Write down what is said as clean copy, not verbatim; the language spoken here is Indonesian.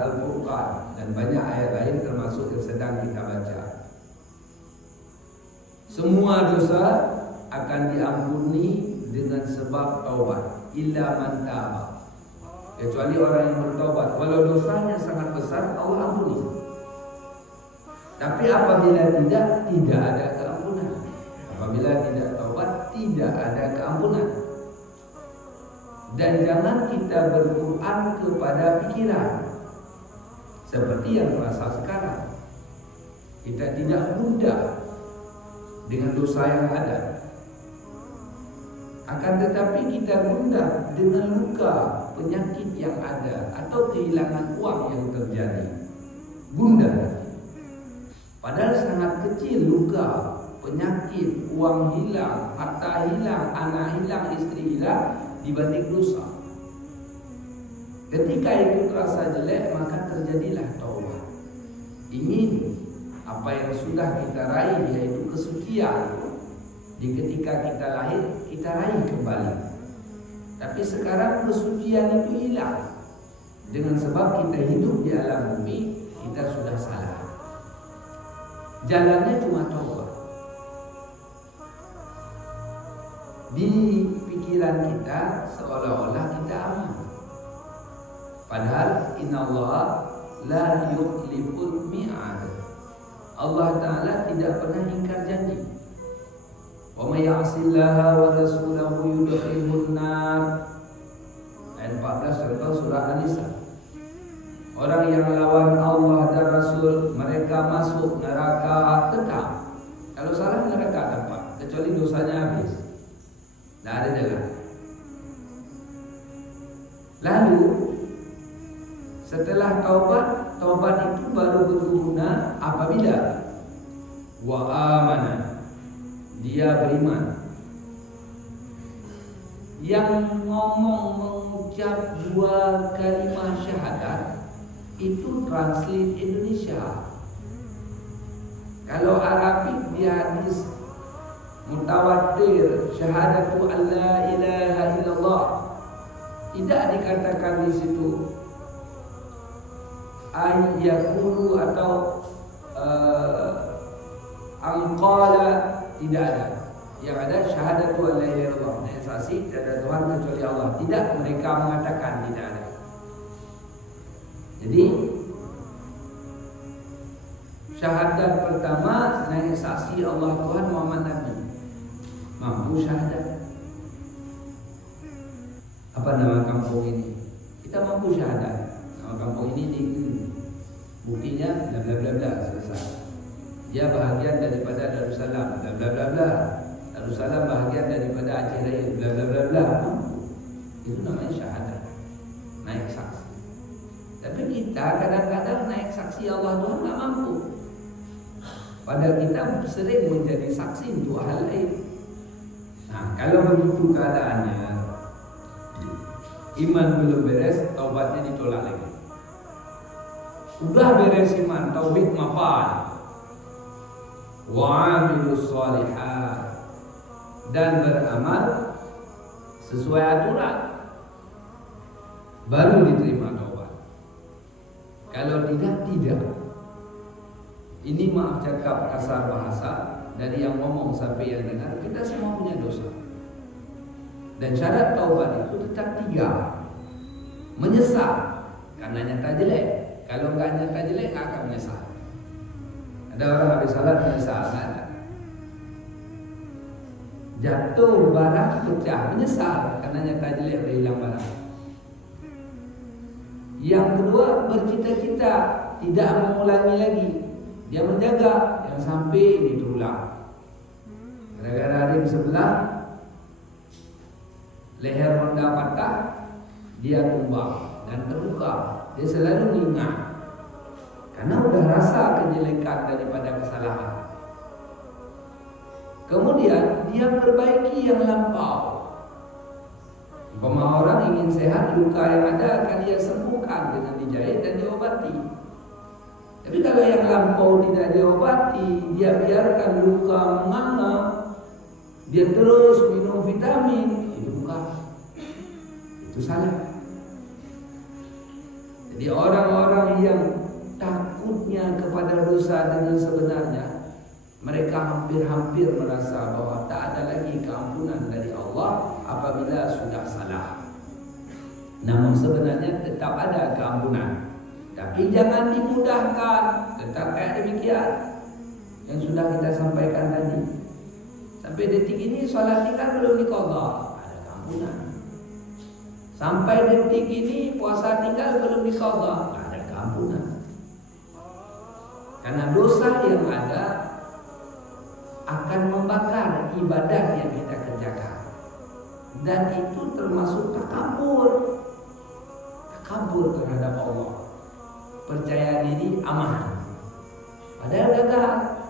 Al-Furqan dan banyak ayat lain termasuk yang sedang kita baca. Semua dosa akan diampuni dengan sebab taubat, illa man taba. Kecuali orang yang bertaubat, walau dosanya sangat besar, Allah ampuni. Tapi apabila tidak ada keampunan. Apabila tidak taubat, tidak ada keampunan. Dan jangan kita berquran kepada pikiran seperti yang terasa sekarang. Kita tidak mudah dengan dosa yang ada. Akan tetapi kita gundah dengan luka, penyakit yang ada, atau kehilangan uang yang terjadi. Gundah. Padahal sangat kecil luka, penyakit, uang hilang, harta hilang, anak hilang, istri hilang dibanding dosa. Ketika itu terasa jelek, maka terjadilah taubat. Ingin apa yang sudah kita raih, yaitu kesucian, di ketika kita lahir, kita raih kembali. Tapi sekarang kesucian itu hilang. Dengan sebab kita hidup di alam bumi, kita sudah salah. Jalannya cuma taubat. Di pikiran kita seolah-olah kita aman. Padahal innallaha la yukhliful mi'ad. Allah Ta'ala tidak pernah ingkar janji. Wa may ya'sillaha wa rasulahu yudkhilhun nar. Ayat 14 surah An-Nisa. Orang yang lawan Allah dan Rasul, mereka masuk neraka tetap. Kalau salah neraka tempat, kecuali dosanya habis. Tidak ada jalan. Lalu setelah taubat itu baru berguna apabila wa amana, dia beriman. Yang ngomong mengucap dua kalimat syahadat itu translate Indonesia. Kalau Arabik dia hadis mutawatir syahadatu an la ilaha illallah, tidak dikatakan di situ ayyakulu atau angqala, tidak ada. Yang ada syahadatu an la ilaha illallah, saksi tidak ada Tuhan kecuali Allah. Tidak, mereka mengatakan tidak ada. Jadi syahadat pertama naik saksi Allah Tuhan Muhammad Nabi, mampu syahadat. Apa nama kampung ini? Kita mampu syahadat. Nama kampung ini buktinya bla bla bla bla, selesai. Dia bahagian daripada Darussalam, bla bla bla bla. Darussalam bahagian daripada Aceh Raya, bla bla bla bla. Itu namanya syahadat, naik saksi. Tapi kita kadang-kadang naik saksi Allah Tuhan nggak mampu. Padahal kita sering menjadi saksi untuk hal lain. Nah, kalau begitu keadaannya, iman belum beres, taubatnya ditolak lagi. Udah beres iman, tauhid mapan. Wa'amilus shalihat, dan beramal sesuai aturan, baru diterima taubat. Kalau tidak. Ini maaf cakap kasar bahasa, dari yang ngomong sampai yang dengar, kita semua punya dosa. Dan syarat taubat itu tetap 3. Menyesal karena nyata jelek. Kalau nggak nyata jelek, nggak akan menyesal. Ada orang habis salat menyesal, nggak ada. Jatuh barang pecah, menyesal karena nyata jelek, udah hilang barang. Yang kedua, bercita-cita tidak mengulangi lagi. Dia menjaga yang sampai ini terulang. Gara-gara rim sebelah, leher Honda patah, dia tumbang dan terluka. Dia selalu ingat karena udah rasa kejelekan daripada kesalahan. Kemudian dia perbaiki yang lampau. Umpama orang ingin sehat, luka yang ada akan dia sembuhkan dengan dijahit dan diobati. Tapi kalau yang lampau tidak diobati, dia biarkan luka menganga, dia terus minum vitamin, itu bukan, itu salah. Jadi Jadi orang-orang yang takutnya kepada dosa dengan sebenarnya, mereka hampir-hampir merasa bahwa tak ada lagi keampunan dari Allah apabila sudah salah. Namun sebenarnya tetap ada keampunan, tapi jangan dimudahkan. Tetap kayak demikian yang sudah kita sampaikan tadi. Sampai detik ini sholat kita belum diqadha, ada keampunan. Sampai detik ini puasa tinggal belum diqadha, ada keampunan. Karena dosa yang ada akan membakar ibadah yang kita kerjakan, dan itu termasuk takabur terhadap Allah. Percaya diri aman, padahal gagal.